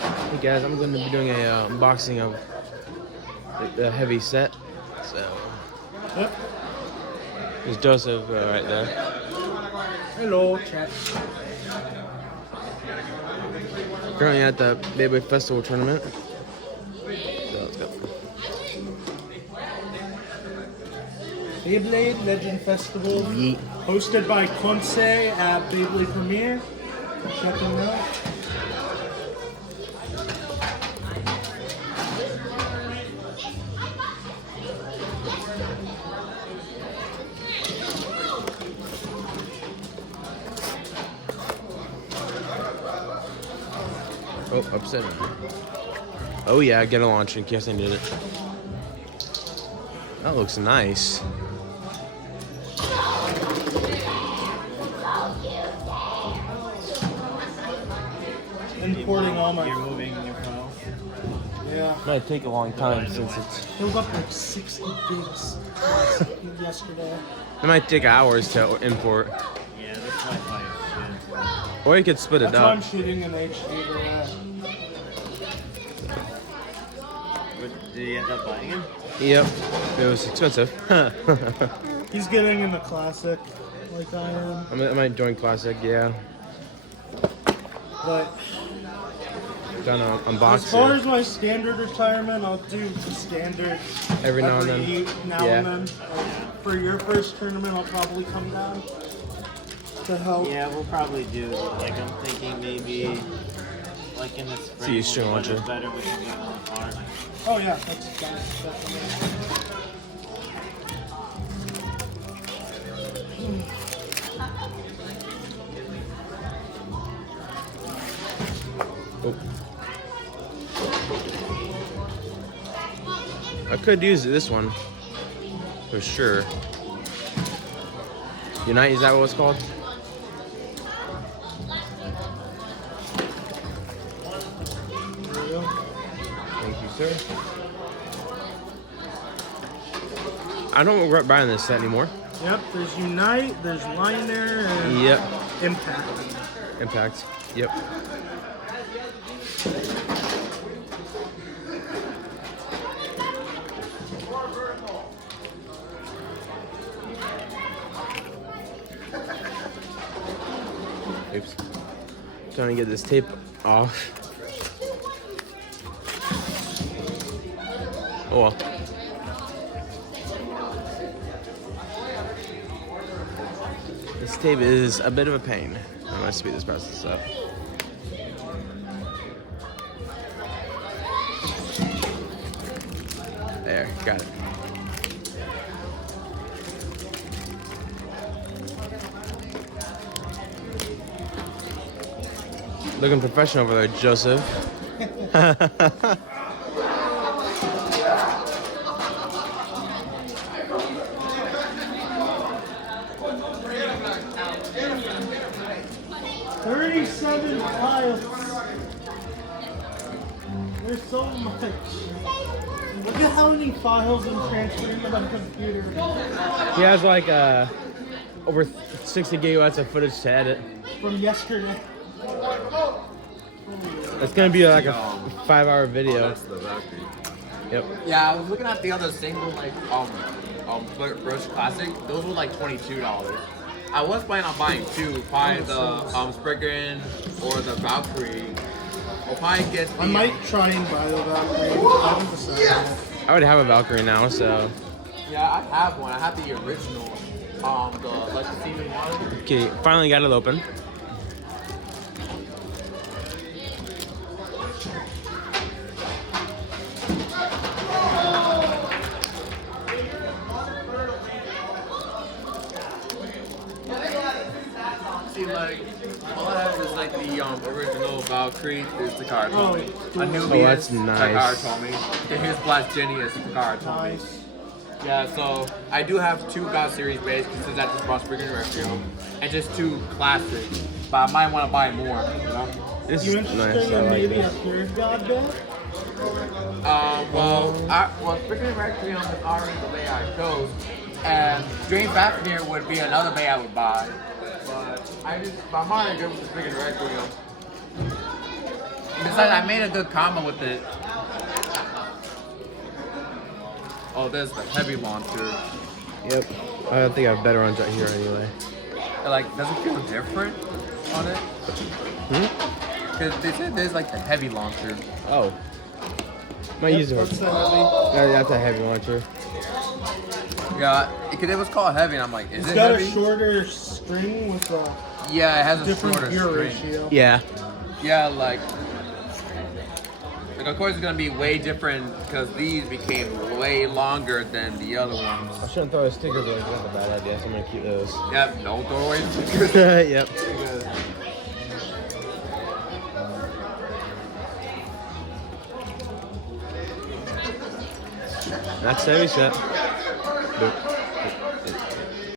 Hey guys, I'm going to be doing a unboxing of the heavy set. So, Yep. there's Joseph right there. Hello, chat. Currently at the Beyblade Festival tournament. So let's go. Beyblade Legend Festival, Yeet. hosted by Konsei at Beyblade Premiere. Check them out. Oh, upset. Oh yeah, get a launch in case I did it. That looks nice. Importing all my. You're moving your file. Yeah. Might take a long time since it's. Filled up like 60 gigs yesterday. It might take hours to import. Yeah, that's my file. Yeah. Or you could split it That's why I'm up. shooting in HD. But did you end up buying it? Yep. It was expensive. He's getting in the classic, like I am. I might join Classic, yeah. But Done an as far unboxing. as my standard retirement, I'll do the standard Every now and then. now Yeah. and then. Like, for your first tournament, I'll probably come down to help. Yeah, we'll probably do. Like, I'm thinking maybe, like in the spring. See you soon, when the Roger. weather's better, we can get one apart. Oh yeah, that's definitely. Oh. I could use this one for sure. Unite, is that what it's called? There you go. Thank you, sir. I don't regret buying this set anymore. Yep, there's Unite, there's Liner, and Yep. Impact. Impact. Yep. Oops. Trying to get this tape off. Oh well. This tape is a bit of a pain. I'm gonna speed this process up. There, got it. Looking professional over there, Joseph. $37 files. There's so much. Look at how many files I'm transferring to my computer. He has like over 60 gigabytes of footage to edit. From yesterday. It's gonna be like a 5-hour video. That's the Valkyrie. Yep. Yeah, I was looking at the other single, like, Brush Classic. Those were like $22. I was planning on buying two, probably the Spriggan or the Valkyrie. I'll probably get the, I might try and buy the Valkyrie. I haven't decided yet. I would have a Valkyrie now, so. Yeah, I have one. I have the original, the Legacy one. Okay, finally got it open. See, like, all I have is like the original Valkyrie. There's the card. Oh, Anubius, that's nice. Takara told me. And here's Blast Genius, Takara told me. Nice. Yeah, so I do have two God Series base because that's just brought Spriggan Requiem, and just two classics. But I might want to buy more, you know? This You is interested nice. I in like maybe a it. third god deck? Well, Spriggan Requiem is already the bay I chose, and Drain Fafnir would be another bay I would buy. But my mind good with the Spriggan Requiem. Besides, I made a good combo with it. Oh, there's the heavy launcher. Yep. I think I have better ones right here anyway. Like, does it feel different on it? Because they said there's like the heavy launcher. Oh. Might use it. That's the heavy. That's a heavy launcher. Yeah, because it was called heavy, and I'm like, is It's it got heavy? a shorter string with a Yeah, it has a different shorter gear string. ratio. Yeah. Yeah, like of course it's gonna be way different because these became way longer than the other ones. I shouldn't throw the stickers away. That's a bad idea. So I'm gonna keep those. Yep, no throwaways. Yep. That's heavy set. Boop.